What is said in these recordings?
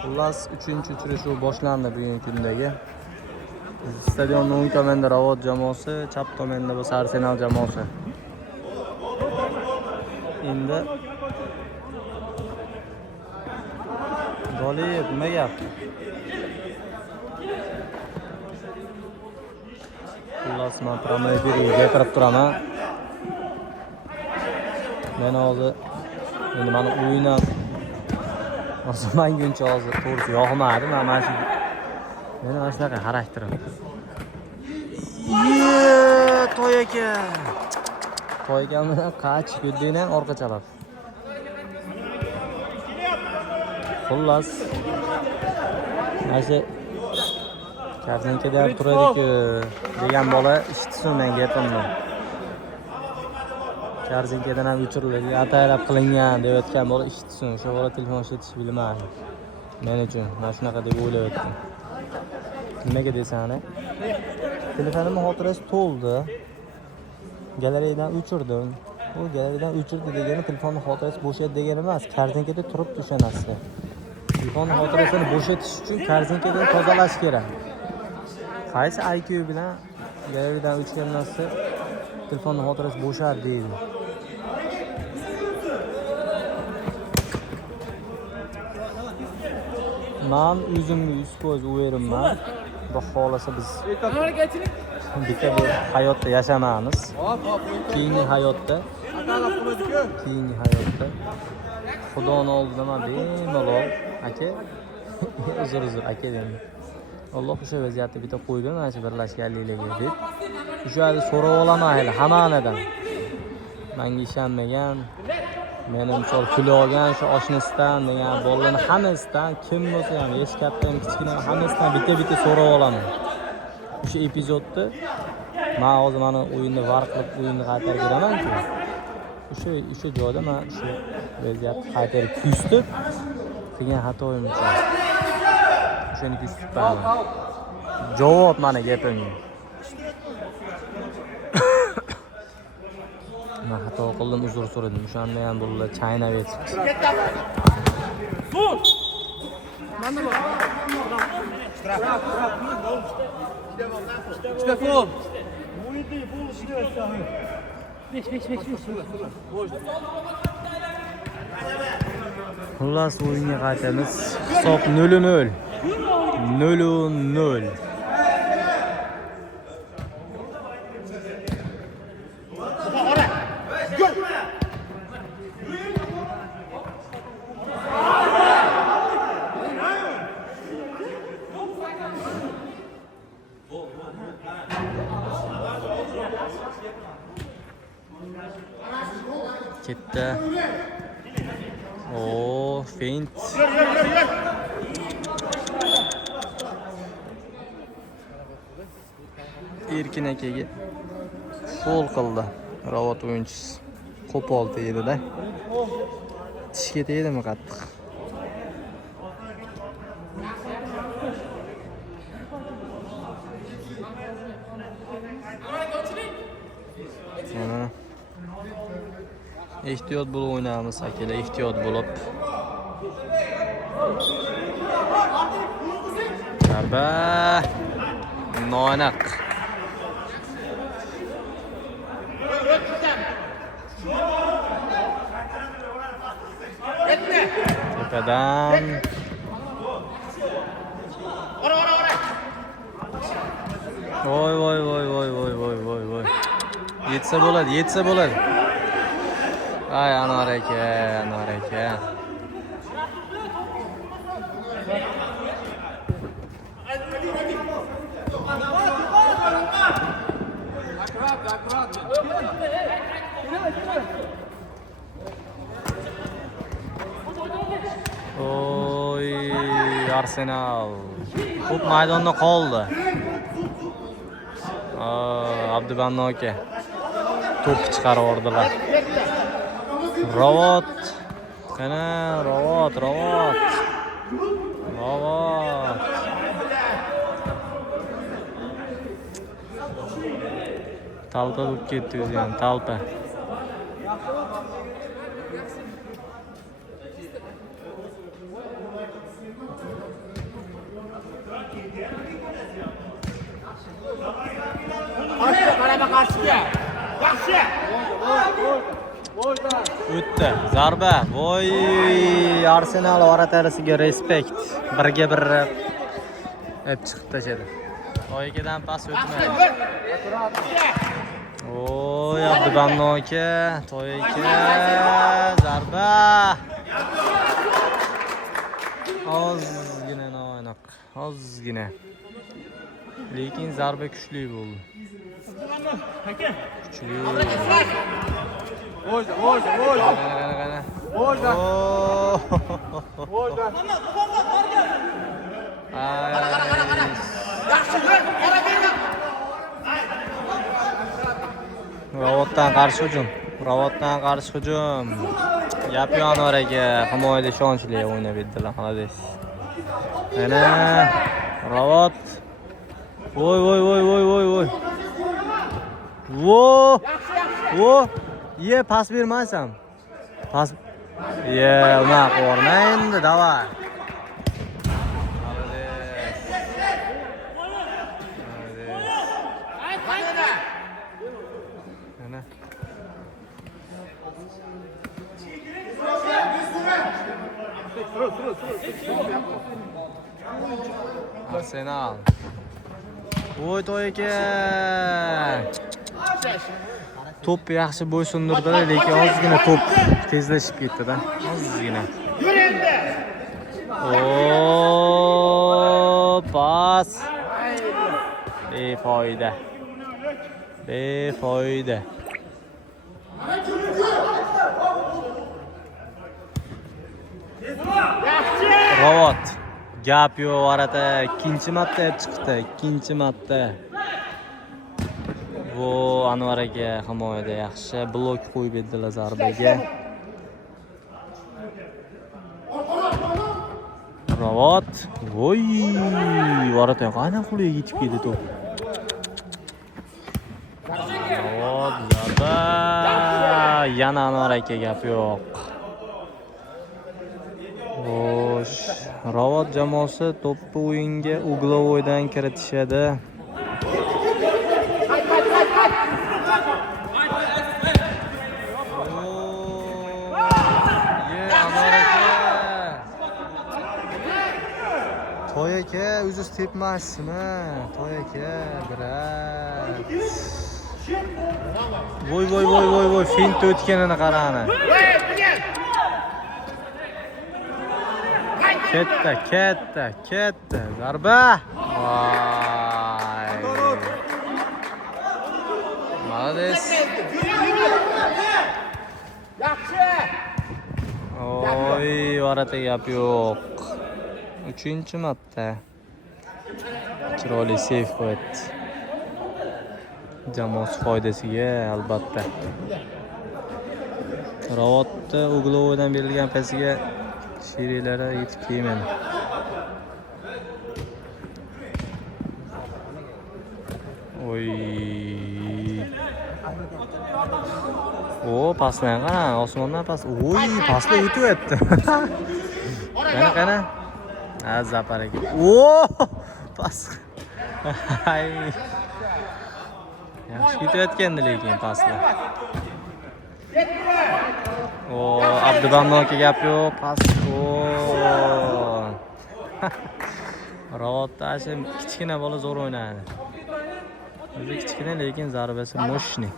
Xullas 3-uchrashuv boshlandi bugungi kundagi. Stadionning o'ng tomonida Ravot jamoasi, chap tomonda bu Arsenal jamoasi. Endi Goliyev nima gap? Xullas men promay efirga gapirib turaman. Men hozir endi meni o'yinam Osmonguncha hozir to'g'risi yoqmadi. Men mana shunaqa xarakterim. To'y aka. To'y akamni qach ko'rdinglar orqa chalab. Xullas mana shu Karzinkada ham turadi-ku degan bola eshitsin men gapimni. Karzinkadan ham o'chirildi, ataylab qilingan deb aytgan bola eshitsin. O'sha bola telefon ishlatish bilmaydi. Men uchun mana shunaqa deb o'ylayaptim. Nimaga desani? Telefonimning xotirasi to'ldi. Galeriyadan o'chirdim. U galeriyadan o'chirdi degani telefonning xotirasi bo'shadi degani emas. Karzinkada turibdi o'sha narsa. Telefonning xotirasini bo'shatish uchun karzinkadan tozalash kerak. Qaysi IQ bilan galeriyadan o'chgan narsa telefonning xotirasi bo'shadi deydi. Men o'zimga 100% o'yrimman. Xudo xolasa biz bitta bu hayotda yashamaymiz. Keyingi hayotda Xudoning oldida men bemalol aka uzr aka deyman. Alloh o'sha vaziyatni bitta qo'ydi mana shu birlashganliklarga deb. O'sha yerda so'rab olaman hali hammadan. Menga ishonmagan, meni misol pul olgan shu oshnasidan degan bolalarni hammasidan kim bo'lsa ham, yosh katta ham kichkina hammasidan bitta so'rab olaman. O'sha epizodda men hozir mana o'yinni var qilib o'yinni qaytarib beraman-ku. O'sha joyda men shu vaziyatni qaytarib kustib qilgan xatoim uchun o'shani kustib beraman. Javob mana gapimga. Men xato qildim, uzr so'radim. O'shanda ham bular chaynab yetibdi. Mana bu. Штраф. Уйди, полушнёй сами. Бег. Xullas o'yinga qaytamiz. Hisob 0-0. 0-0. Ketdi. Feint. Erkin akaga foul qildi. Ravot o'yinchisi. Qo'pol tegdi-da. Tishga tegdimi qattiq? Ehtiyot bo'lib o'ynaymiz akalar, ehtiyot bo'lib. Zarba. Noaniq. Tepadan. Voy. Yetsa bo'ladi. Ay Anvar aka. Oy, Arsenal. Ko'p maydonda qoldi. Abdubanno aka. To'p chiqarib yordilar. Ravot. Qani, Ravot. Talpa bo'lib ketdi o'zi ham, talpa. Qarama qarshiga. Yaxshi. O'tdi. Zarba. Voy, Arsenal varatarisiga respekt. Birga bir ep chiqib tashladi. Toyikadan pas o'tmadi. Oy, Abdubamno aka, Toyika, zarba. Ozgina noaniq, ozgina. Lekin zarba kuchli bo'ldi. Kuchli. Qana. Yaxshi, qara berdi. Ravotdan qarshi hujum. Ravotdan qarshi hujum. Yapi Anvar aka himoyada ishonchli o'ynab berdilar, xolos. Mana Ravot. Voy. Vo! Ye, pas bermasam. Pas. Ye, unaqa qo'rma endi, davay. Mana. Arsenal. Voy Toyika. Top yaxshi bo'ysundirdilar, lekin ozgina top tezlashib ketdi-da. Ozgina. Yur endi. Pas. Befoyda. Ravot. Gap yo'q, arata ikkinchi marta chiqdi, ikkinchi marta. Bu Anvar aka himoyada yaxshi blok qo'yib berdilar zarbaga. Ravot. Voy, arata qana qo'liga yetib keldi to'p. Ravot, zarba. Yana Anvar aka gap yo'q. Xo'sh, Ravot jamoasi to'pni o'yinga uglovoydan kiritishadi. Toyaka o'zi tepmasmi? Toyaka birat. Voy, fint o'tganini qarani. Ketdi. Zarba. Voy. Молодец. Yaxshi. Oy, varata gap yo'q. 3-marta. Chiroyli seyf qo'ydi. Jamoasi foydasiga albatta. Ravotda uglovoydan berilgan pasiga sheriklari yetib kelmadi. Oy. Pasdan qara, osmondan pas. Oy, pasda o'tib o'tdi. Qana. Zapar aka. Pas. Ay. Yaxshi ketayotgandi lekin paslar. Abdubamno aka gap yo'q, pas. Ravotda ashe kichkina bola zo'r o'ynadi. O'zi kichkina lekin zarbasi moshni.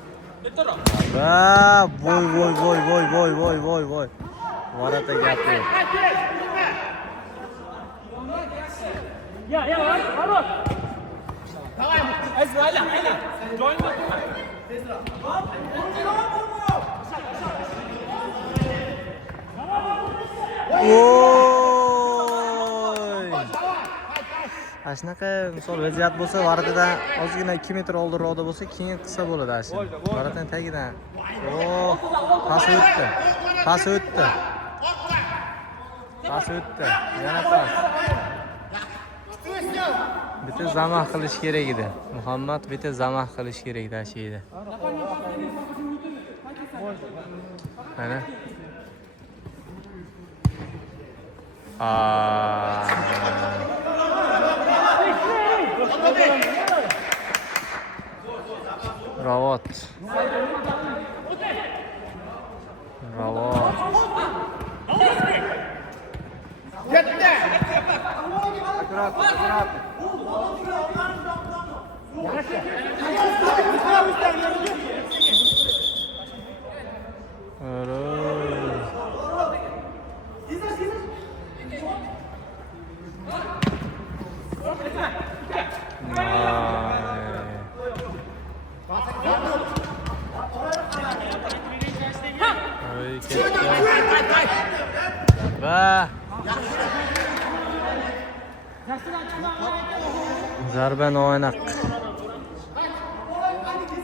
Voy. Varata gap yo'q. Ya, хорош. Давай, Айза. Join. Ashnaqa misol vaziyat bo'lsa, varatadan ozgina 2 metr oldiroqda bo'lsa, keyin qilsa bo'ladi ashi. Varatadan tagidan. Pas o'tdi. Yana pas. Bitta zamah qilish kerak edi. Muhammad bitta zamah qilish kerak edi ashiyda. Mana. Ravot. Va zarba noaniq.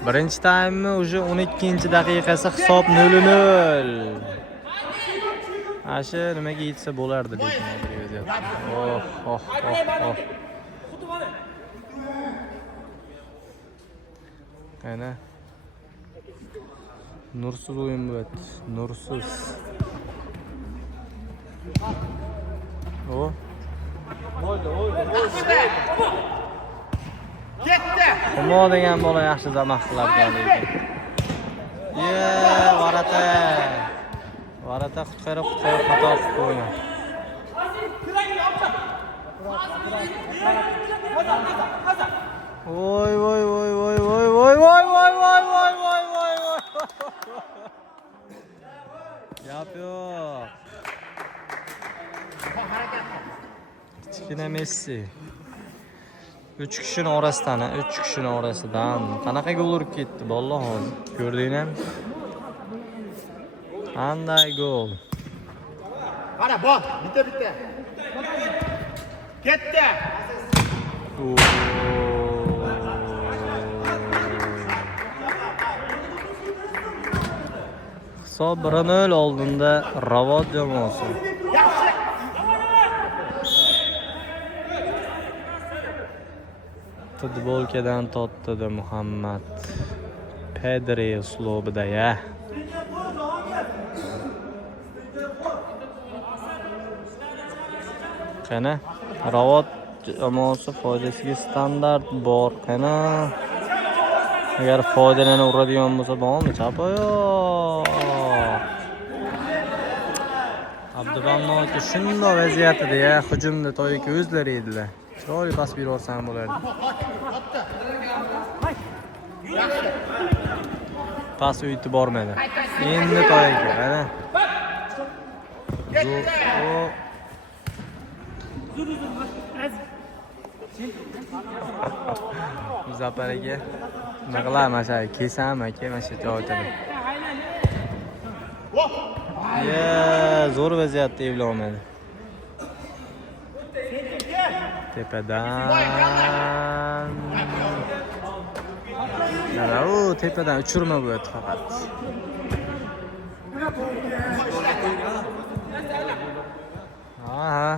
Birinchi taymni уже 12-daqiqasi hisob 0-0. Ashi nimaga yetsa bo'lardi lekin hozir. Oh. Qani. Nursiz o'yin bo'ldi. Nursiz. O. Ketdi. Nima degan bola yaxshi zamah qilarkan lekin. Varata. Varata qutqarib xato qilib qo'ygan. Voy. Yap yo'q. Kichkina Messi. 3 kishining orasidan qanaqa gol urib ketdi balla hozir. Ko'rdingmi? Qanday gol? Qara, bor, bitta. Ketdi. Hisob 1-0 oldinda Ravot jamoasi. Futbolkadan totdi Muhammad. Pedri uslubida ya. Qani, Ravot jamoasi foydasiga standart bor. Qani, agar foydalanib uradigan bo'lsa, bormi? Chapoyoq. Abdubamnoki shunday vaziyatida ya, hujumda to'yga o'zlari edilar. Chiroyli pas berib olsam bo'lardi. Pas uytib bormadi. Endi to'yga, mana. Zaparaga nima qilaman shay, kesam aka, mana shu joyda. Zo'r vaziyatda evla olmadi. Tepadan. Mana u tepadan uchirma bo'ldi faqat. Aha.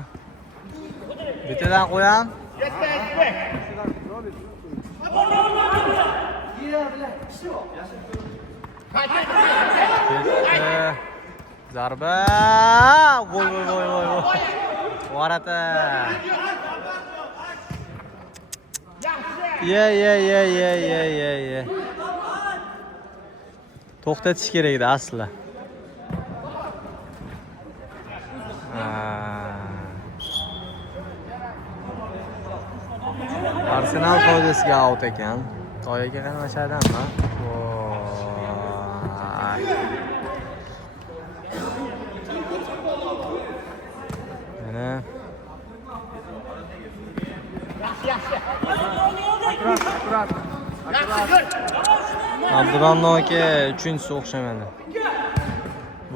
Bittadan qo'yam. Zarba. Voy. Varata. Ye. To'xtatish kerak edi asli. Arsenal foydasiga out ekan. To'yaga qanashadimi? Mana Abdurahmonga 3-chi o'xshamadi.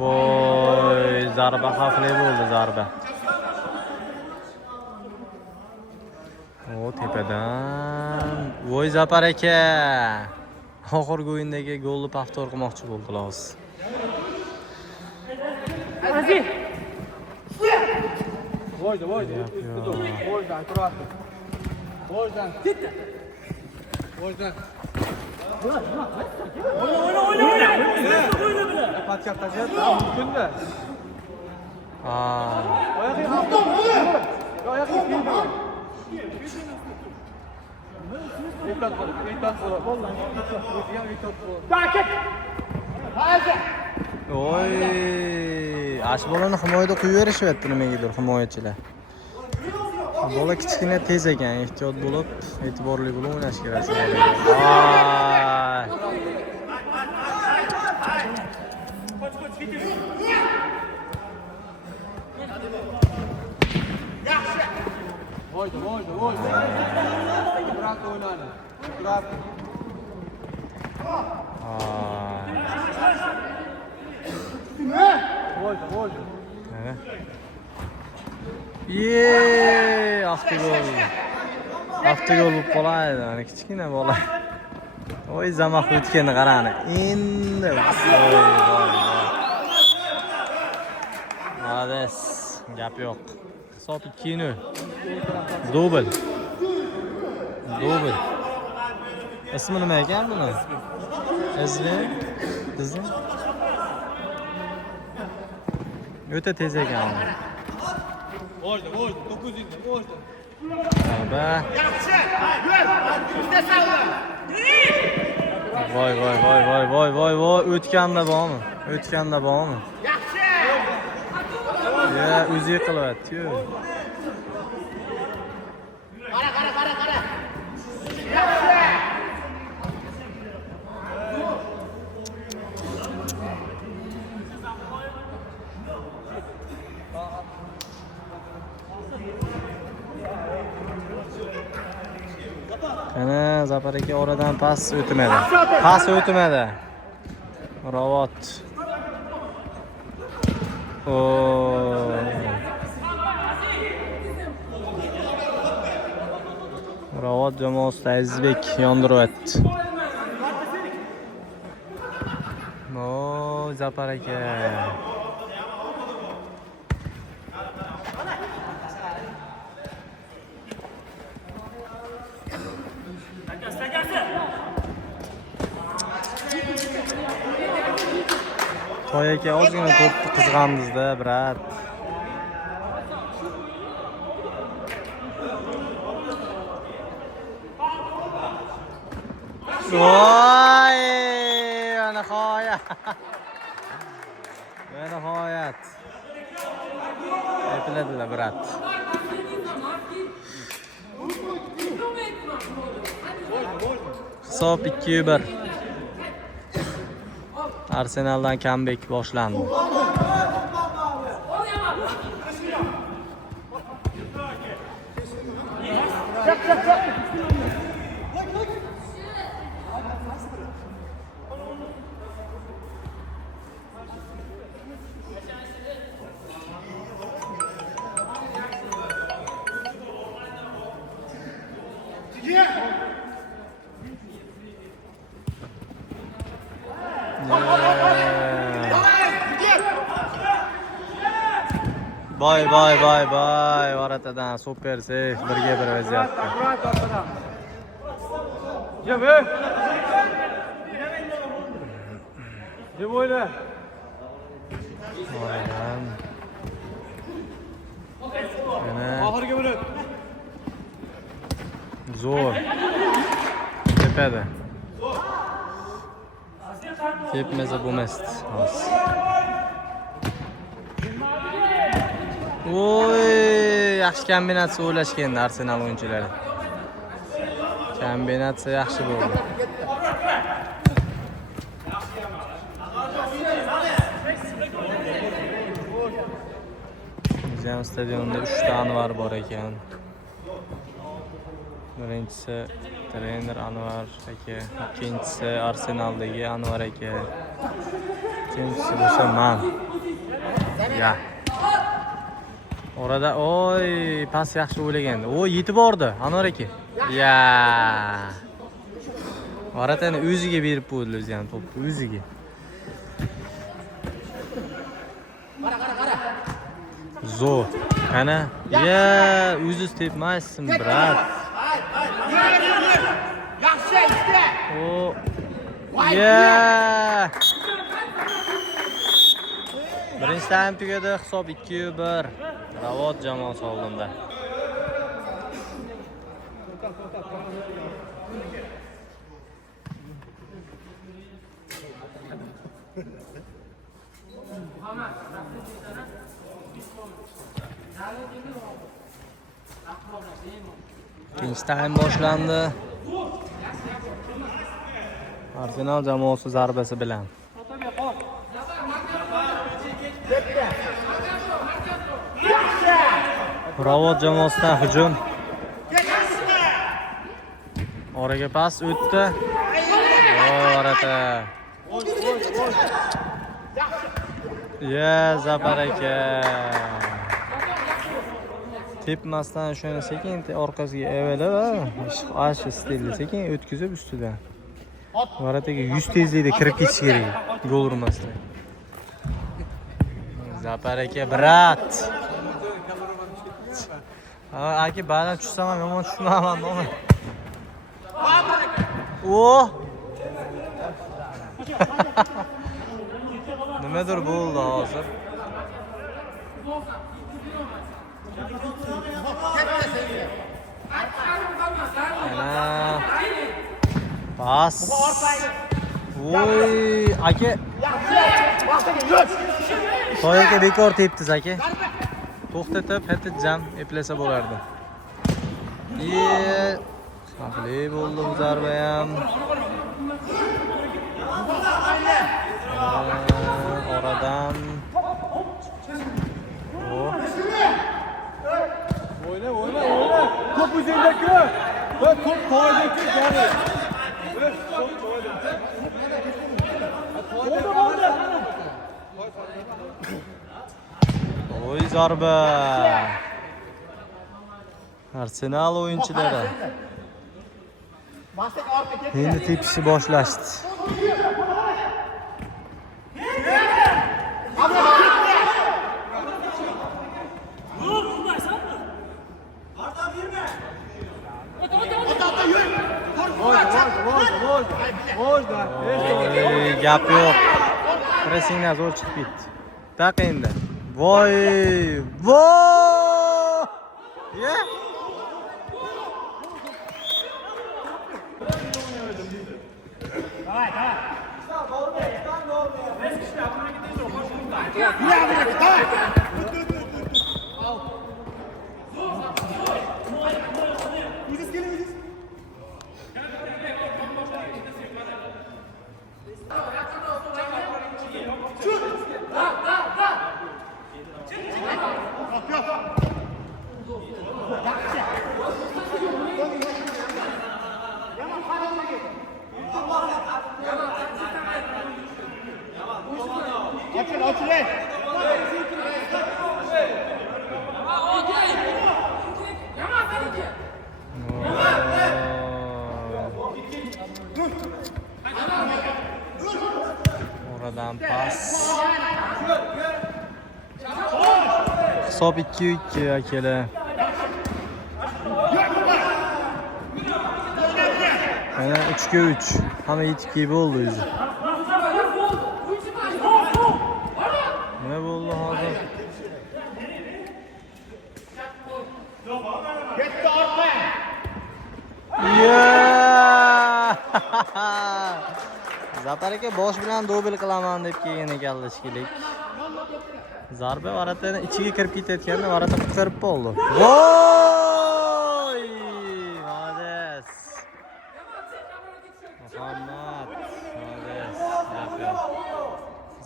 Voy, zarba xavfli bo'ldi, zarba. O, tepadan. Voy, Zapar aka. Oxirgi o'yindagi golni paftor qilmoqchi bo'ldilar hozir. Voyda. Voyda, akkurat. Boşdan. Boşdan. Patacak taşıyat daha mümkün de. Aa. Ayak iyi. Ayak iyi. Oy. Ash bolani himoyada qo'yib berishyapti nimagadir himoyachilar. Bola kichkina tez ekan, ehtiyot bo'lib, e'tiborli bo'lib o'ynash kerak. Voy. Boyda. Bırak oynayın. Bırak. Boyda. Yeee, avtogol. Avtogol bo'lib qoladi, ana kichkina bola. Voy, zamoq o'tganini qarani. Endi voy. Молодец. Gap yo'q. Hisob 2-0. Dubl. Ismi nima ekan buni? Bizni. O'ta tez ekan. Boyda. 9 indi. Boyda. Tavba. Voy. O'tganda bormi? Ya, o'zi qilyapti-yu. Qara. Ana Zapar aka oradan pas o'tmadi. Ravot. Ravot jamoasida Azizbek yondiryapti. Zapar aka. Toy aka ozgina to'pni qizg'andingiz-da, brat. Voy! Nihoyat. Aytiladilar, brat. Hisob 2-1. Arsenaldan comeback boshlandi. Boy. Varatadan super save. 1-1 vaziyatda. Jebe. Jeb o'yna. Aynen. Oxirgi minut. Zo'r. Tepadi. Tepmasa bo'lmasdi. Oy, yaxshi kombinatsiya o'ylashgan Arsenal o'yinchilari. Kombinatsiya yaxshi bo'ldi. Bizning stadionda 3 ta Anvar bor ekan. Birinchisi trener Anvar aka, ikkinchisi Arsenaldagi Anvar aka. Uchinchisi bo'lsa men. Ya. Orada pas yaxshi o'ylagandi. Yetib bordi Anvar aka. Ya. Varatani o'ziga berib qo'ydi o'zi ham to'pni o'ziga. Qara. Zo'r. Qana? Ya, o'zingiz tepmaysizmi, brat? Yeah! Birinchi taym tugadi, hisob 2-1. Ravot jamoasi oldinda. İkinci taym boshlandi. Arsenal jamoasi zarbasi bilan. Ravot jamoasidan hujum. Oraga pas o'tdi. Orada. Zapar aka. Tepmasdan shuni sekin orqasiga evalab, ash stilda sekin o'tkazib ustidan. Varataga 100 tezlikda kirib ketish kerak, gol urmasdan. Zapar aka, brat. Aka, ba'dan tushsam ham yomon tushmayman, nima? Nimadir bo'ldi hozir. Ana. Pas. Voy, aka. To'yga bekor tepdiz aka. To'xtatib, hatijam eplasa bo'lardi. Xavfli bo'ldi bu zarba ham. Oradan. Oyna. Top üzerindeki. Top toydaki yani. Top toydaki. Oy zarba. Arsenal o'yinchilari endi tepishni boshlashdi. Gap yo'q. Pressingdan zo'r chiqib ketdi. Taq endi. Voy! Oradan pas. Hisob 2-2 akalar. Mana 3-3. Hamma yetib kelib bo'ldi o'zi. Nima bo'ldi hozir? Ketdi orqa. Zapar aka bosh bilan dubl qilaman deb kelgan ekan ishkilik. Zarba varatani ichiga kirib ketayotganda varata qirib qoldi. Voy! Молодец. Muhammad. Молодец.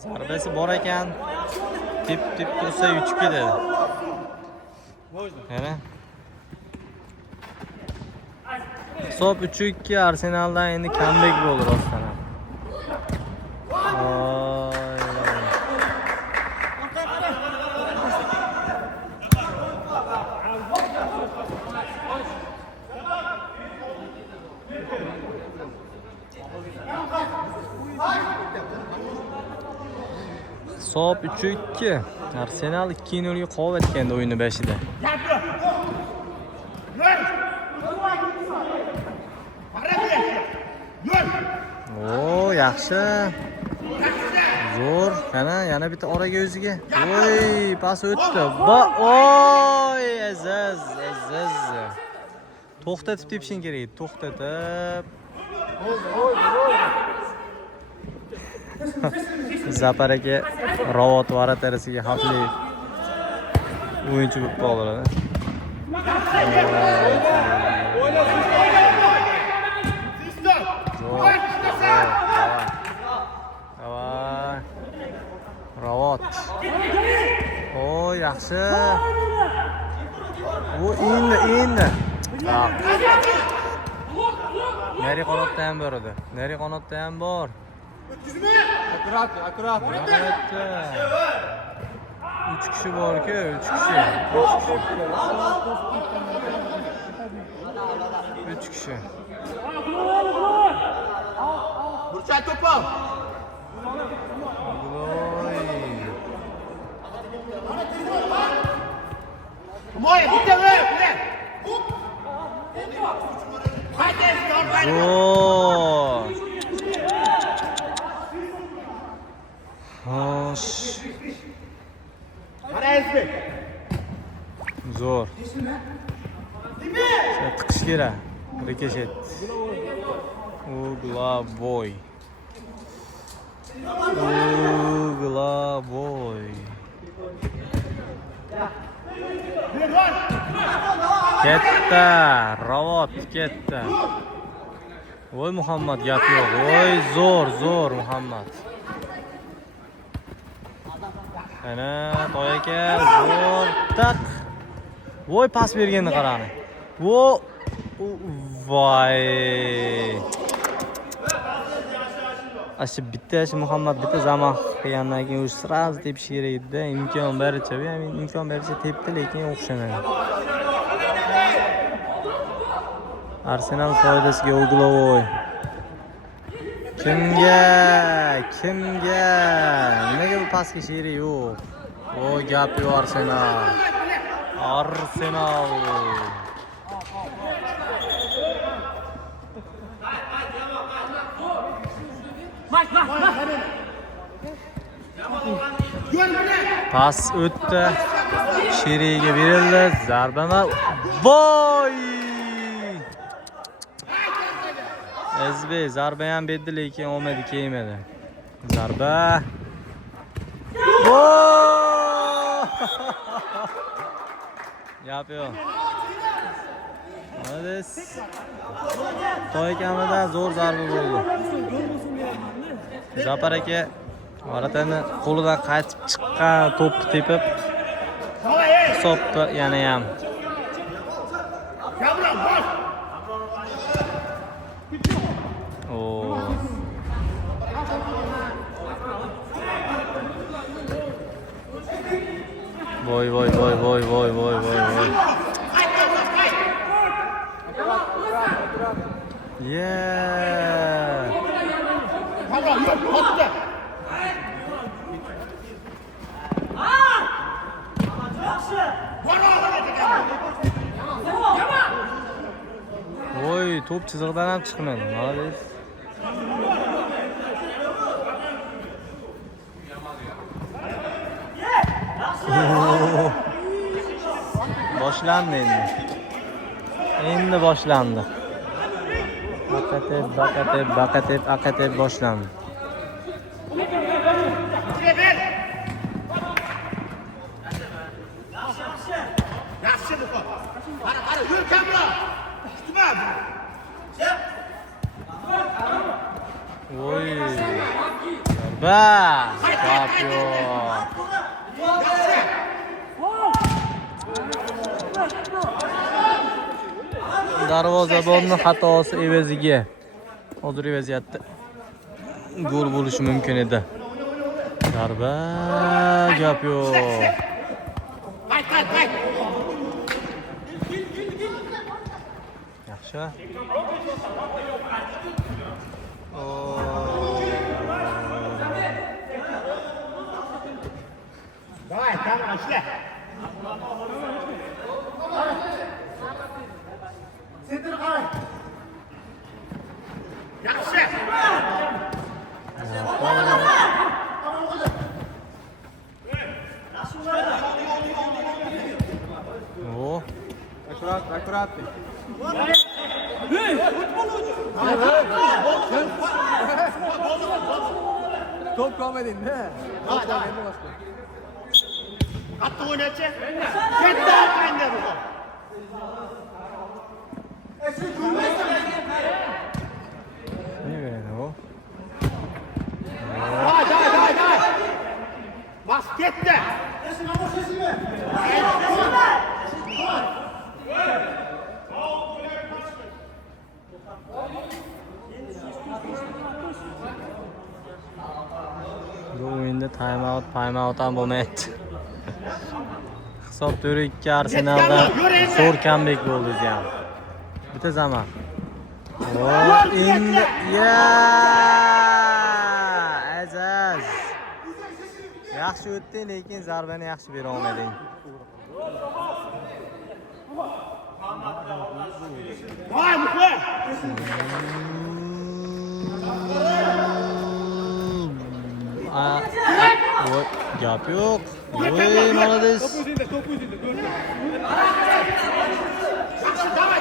Zarbasi bor ekan. Tip tursa yutib ketadi. Mana. Hisob 3-2 Arsenaldan endi comeback bo'ldi rostdan ham. Hisob 3-2. Arsenal 2-0 ga qolib ketgandi o'yinning boshida. yaxshi. Zo'r. Yana bitta oraga o'ziga. Voy, pas o'tdi. Oy, aziz. To'xtatib tepishing kerak. To'xtatib. Zapar aka Ravot varatarasiga xavfli o'yinchi bo'lib qoldilar. Ravot. O, yaxshi. Bu endi. Nari qanotda ham bor edi. Nari qanotda ham bor. Akkurat. 3 kishi bor-ku, 3 kishi. 3 kishi. Burchak to'pol. Mo'y, bitta voy, bitta. Zo'r. Xo'sh. Qaraysiz. Zo'r. Tiqish kerak. Rikoshet. Uglaboy. Ketdi. Ravot ketdi. Voy Muhammad gap yo'q. Voy zo'r Muhammad. Ana to'y aka zo'r tak. Voy pas berganini qarang. Voy. Ashi bitta Muhammad bitta zamon qilgandan keyin o'zi sraz tepish kerak edi. Imkon bericha tepdi, lekin o'xshamadi. Arsenal foydasiga Uglovoy. Kimga? Nega bu pasga sheri yo'q? O gap yo'q Arsenal. Pas o'tdi. Sheriga berildi. Zarbama. Voy! SB zarba ham berdi, lekin olmadi, kelmadi. Zarba. Gap yo'q. Hades. To'y kamida zo'r zarba bo'ldi. Zapar aka Varatani qo'lidan qaytib chiqqan to'pni tepib hisobda yana ham. Voy. Yeah. Voy, top chizig'idan ham chiqmadi. Молодец. Boshlandi endi boshlandi. Baqatib boshlandi. Yaxshi bu. Qara, yur kamroq. Ustma. Voy. Gap yo'q. Darvozabonning xatosi evaziga hozir vaziyatda gol bo'lishi mumkin edi. Zarba, gap yo'q. Qayt. Yaxshi. Давай, камера, ishla. Sentir qara. Yaxshi. аккуратный. Top kalmadın ne? Attı oynayacak. Gitti arkanda bu. Ne veredi o? Day. Bas gitti. Bu o'yinda time out ham bo'lmayapti. Hisob 4-2 Arsenalda zo'r comeback bo'ldi o'zi. Bitta zaman. Endi Azaz. Yaxshi o'tdi, lekin zarbani yaxshi bera olmading. Vay muhli. Oy, gap yo'q. Oy, молодец. Top üzerinde, top üzerinde. Gördün mü? Давай.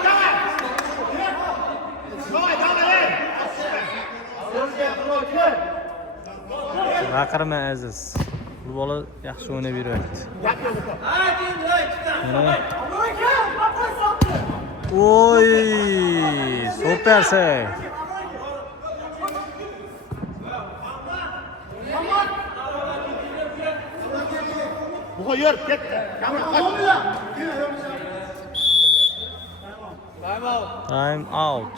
Baqirma Aziz. Bu bola yaxshi o'ynab yuryapti. Oy, super save. Bu yürü gitti. Time out.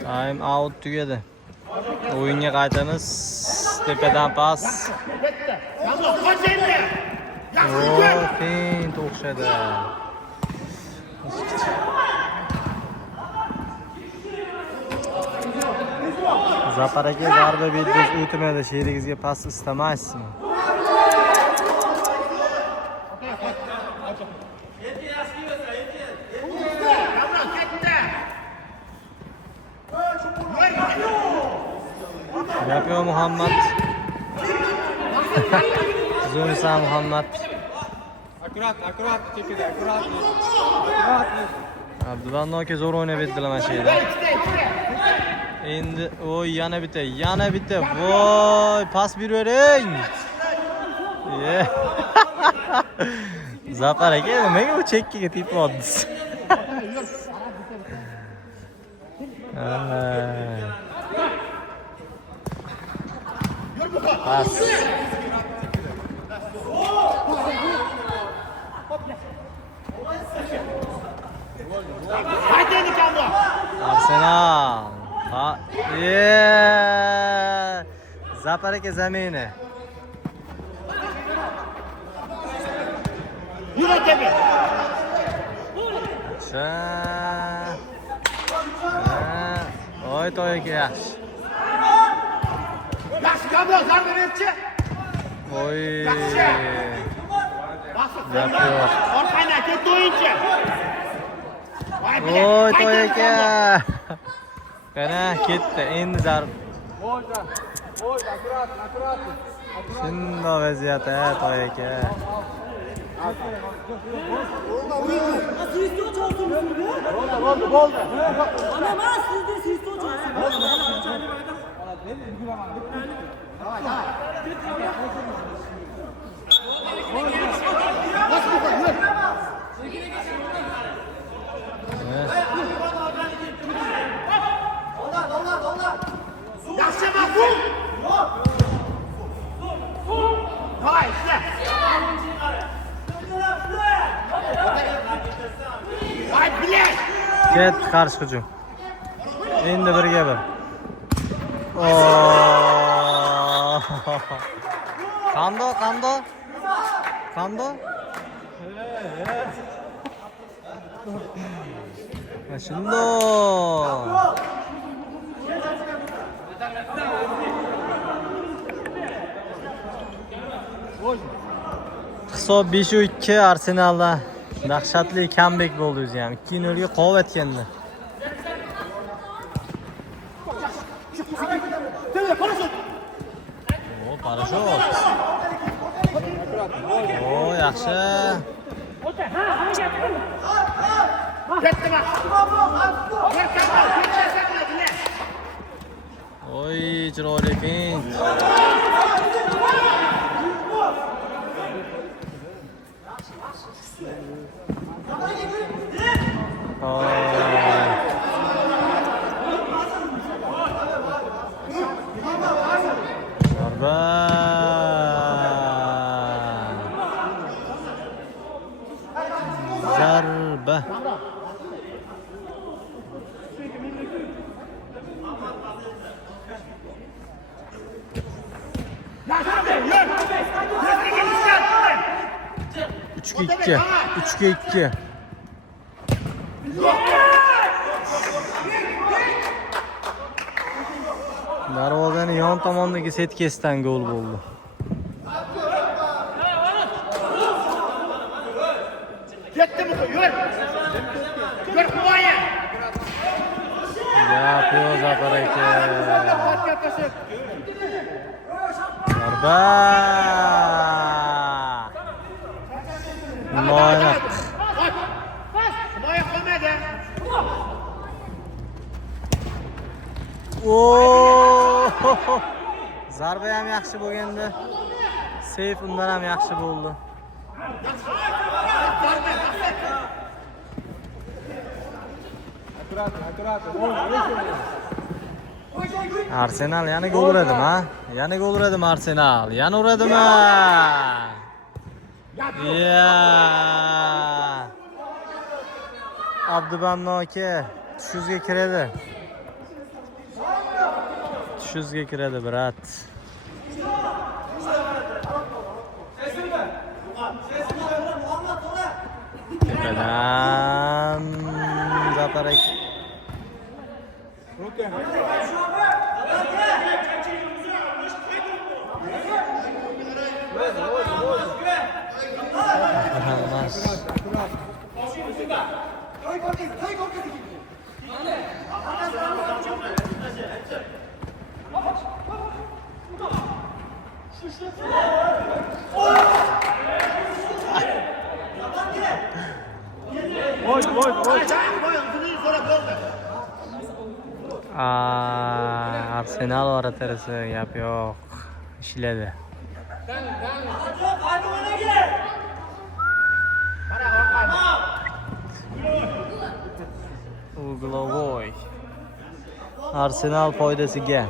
Time out tugadi. O'yinga qaytamiz. Tepadan pas. Gitti. Yallah kaç endi. Yaxshi O, yür. fint o'xshadi. Zafar aka zarba berdiz o'tmadi. Sherigizga pas istamaysizmi? Yallah gitti. Gap yo'q Muhammad. Zo'rsan Muhammad. Аккуратно, тепede, аккуратно. Abdullah aka zo'r o'ynab etdilar mana shu yerda. Endi oy yana bitta. Voy, pas beravering. Zafar aka nimaga u chekkaga tepib oldingiz? Pas. Haydi endi kaldı. Arsenal. Zafar aka zamini. Yürü tepe. Oy to'y aka yaxshi. Yaxshi kamlo zarba berchi. Oy. Basib. Gap yo'q. Orqangdan ketdi o'yinchi. Oy to'y aka. Qana ketdi. Endi zarb. Ой, аккуратно. Shunday vaziyat to'y aka. Boldu. Ana mas siz de Yaxshi ma'qul. Hay, ishla. Hay, bilet. Ket qarshi hujum. Endi birga bir. Qando? Shundoq. Hisob 5-2 Arsenalda. Dahshatli comeback bo'ldi o'zi ham. 2-0 ga qovib atgandi. shot. O, yaxshi. Ketdimi? Oy, chiroyli fint. Zarba. Üçge ikki. Üçge ikki. Darvozaning yon tomondagi setkasidan gol bo'ldi. Ketdimi? Yur. Yur qo'ya. Yapıyor Zafer aka. Zarba. Noynak. Himoya qilmadi. Oo! Zarba ham yaxshi bo'lgandi. Seyf undan ham yaxshi bo'ldi. Arsenal yana gol uradimi, ha? Yana gol uradimi Arsenal? Yana uradimi? Ya! Abdubamno aka tushizga kiradi. Tushizga kiradi, brat. Tepadan Zafer aka. Arsenal oratarisi gap yo'q. Ishladi. Uglovoy. Arsenal foydasiga.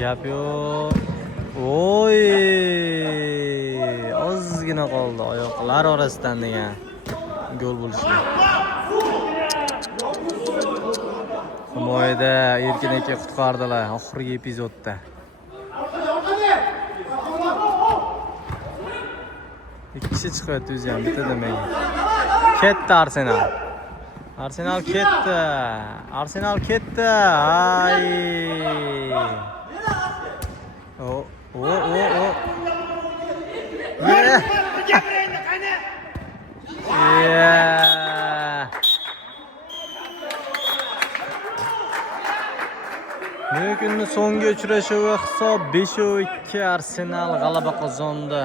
Gap yo'q. Oy! Ozgina qoldi oyoqlar orasidan degan gol bo'lishi. Himoyada Erkin aka qutqardilar oxirgi epizodda. Ikki kishi chiqyapti o'zi ham bitta demak. Ketdi Arsenal. Arsenal ketdi. Arsenal ketdi. Ay! O. Bugungi so'nggi uchrashuv hisob 5-2 Arsenal g'alaba qozondi.